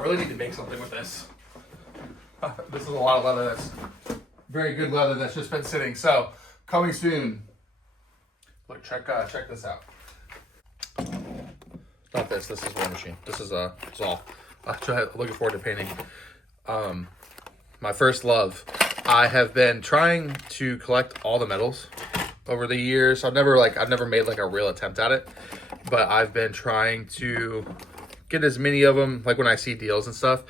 I really need to make something with this. This is a lot of leather. That's very good leather that's just been sitting. So coming soon. Look, check this out. Not this. This is War Machine. This is Zal. Looking forward to painting. My first love. I have been trying to collect all the medals over the years. I've never made like a real attempt at it, but I've been trying to get as many of them, like when I see deals and stuff.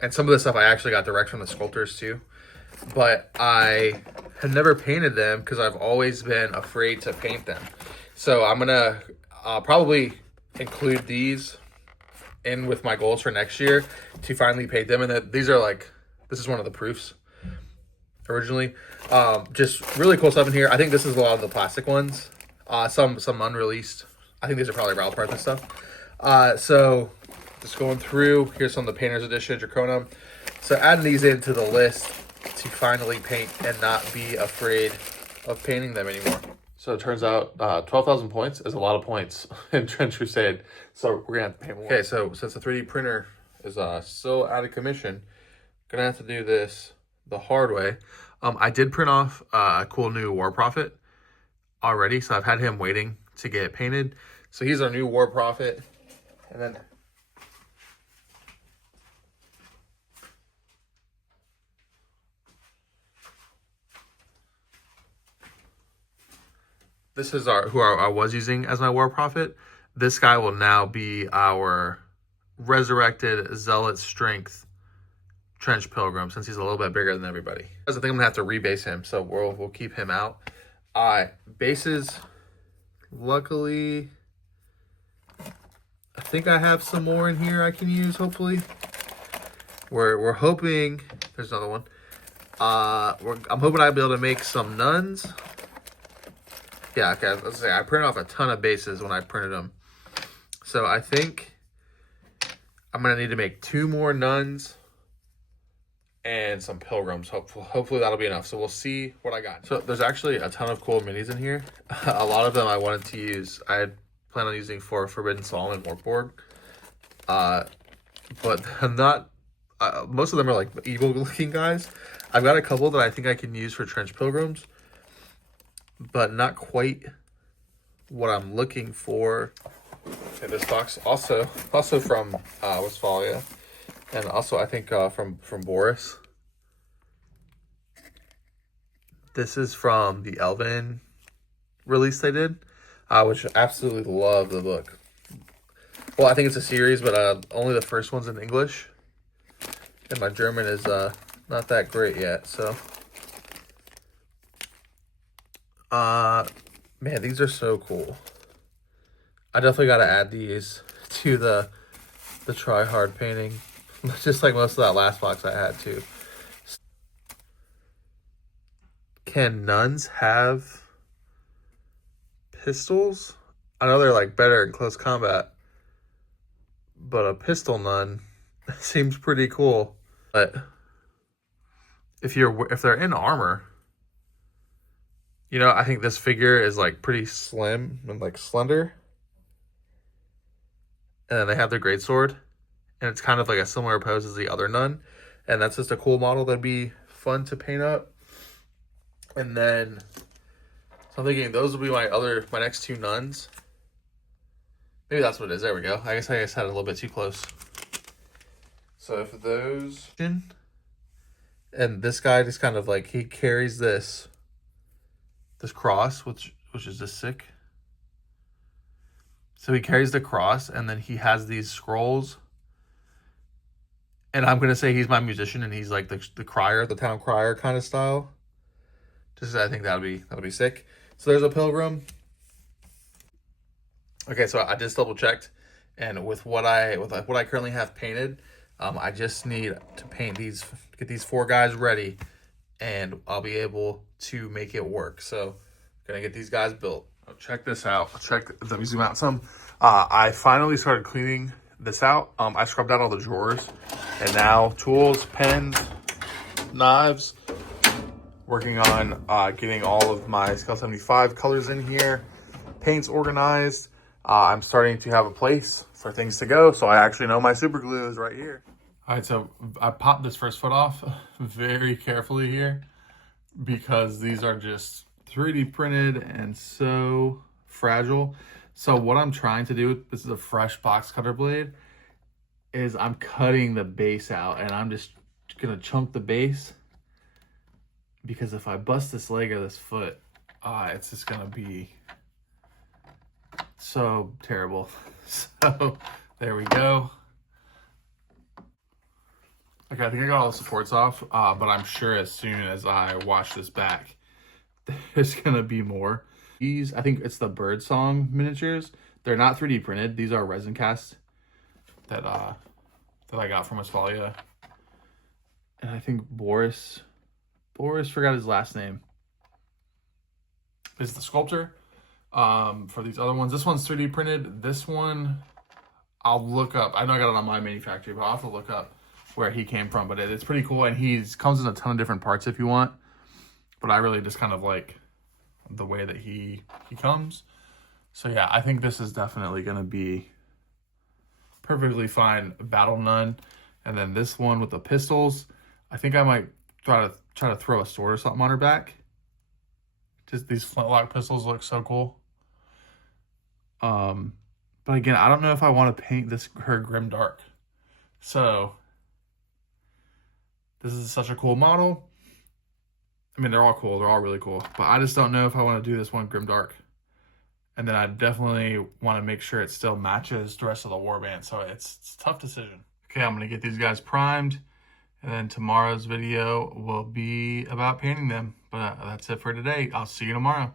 And some of the stuff I actually got direct from the sculptors too, but I have never painted them because I've always been afraid to paint them. So I'm gonna probably include these in with my goals for next year to finally paint them. And these are like, this is one of the proofs originally. Just really cool stuff in here. I think this is a lot of the plastic ones. Some unreleased. I think these are probably rail parts and stuff. So just going through, here's some of the Painter's Edition, Draconum. So adding these into the list to finally paint and not be afraid of painting them anymore. So it turns out 12,000 points is a lot of points in Trench Crusade. So we're gonna have to paint more. Okay, so since the 3D printer is still out of commission, gonna have to do this the hard way. I did print off a cool new War Prophet already, so I've had him waiting to get painted. So he's our new War Prophet, and then this is who I was using as my War Prophet. This guy will now be our resurrected Zealot Strength Trench Pilgrim, since he's a little bit bigger than everybody. I think I'm gonna have to rebase him, so we'll keep him out. Bases, luckily, I think I have some more in here I can use, hopefully. We're hoping, there's another one. I'm hoping I'll be able to make some nuns. Yeah, okay, let's say I printed off a ton of bases when I printed them. So I think I'm gonna need to make 2 more nuns and some pilgrims. Hopefully that'll be enough. So we'll see what I got. So there's actually a ton of cool minis in here. A lot of them I wanted to use. I had planned on using for Forbidden Psalm and Warpboard. But I'm not, most of them are like evil looking guys. I've got a couple that I think I can use for Trench Pilgrims, but not quite what I'm looking for. Okay, this box also from Westfalia, and also I think from Boris. This is from the Elven release they did, which I absolutely love the book. Well, I think it's a series, but only the first one's in English, and my German is not that great yet. So, man, these are so cool. I definitely got to add these to the try hard painting, just like most of that last box I had too. Can nuns have pistols? I know they're like better in close combat, but a pistol nun seems pretty cool. But if they're in armor, you know, I think this figure is like pretty slim and like slender. And then they have the greatsword, and it's kind of like a similar pose as the other nun. And that's just a cool model that'd be fun to paint up. And then, so I'm thinking those will be my next 2 nuns. Maybe that's what it is. There we go. I guess I had it a little bit too close. So if those, and this guy just kind of like, he carries this cross, which is just sick. So he carries the cross, and then he has these scrolls. And I'm going to say he's my musician, and he's like the crier, the town crier kind of style. Just I think that'll be sick. So there's a pilgrim. Okay, so I just double checked, and with what I currently have painted, I just need to paint get these 4 guys ready, and I'll be able to make it work. So I'm gonna get these guys built. Check this out. Let me zoom out some. I finally started cleaning this out. I scrubbed out all the drawers, and now tools, pens, knives. Working on getting all of my Scale 75 colors in here, paints organized. I'm starting to have a place for things to go. So I actually know my super glue is right here. All right, so I popped this first foot off very carefully here because these are just 3D printed and so fragile. So what I'm trying to do, this is a fresh box cutter blade, is I'm cutting the base out, and I'm just gonna chunk the base, because if I bust this leg of this foot, it's just gonna be so terrible. So there we go. Okay, I think I got all the supports off, but I'm sure as soon as I wash this back, there's gonna be more. These, I think it's the Birdsong miniatures. They're not 3D printed. These are resin cast that I got from Westfalia. And I think Boris forgot his last name, is the sculptor for these other ones. This one's 3D printed. This one, I'll look up. I know I got it on my manufacturer, but I'll have to look up where he came from. But it's pretty cool, and comes in a ton of different parts if you want. But I really just kind of like the way that he comes. So yeah, I think this is definitely going to be perfectly fine Battle Nun. And then this one with the pistols, I think I might try to throw a sword or something on her back. Just these flintlock pistols look so cool. But again, I don't know if I want to paint her grimdark. So this is such a cool model. I mean, they're all cool. They're all really cool. But I just don't know if I want to do this one grimdark. And then I definitely want to make sure it still matches the rest of the warband. So it's a tough decision. Okay, I'm going to get these guys primed. And then tomorrow's video will be about painting them. But that's it for today. I'll see you tomorrow.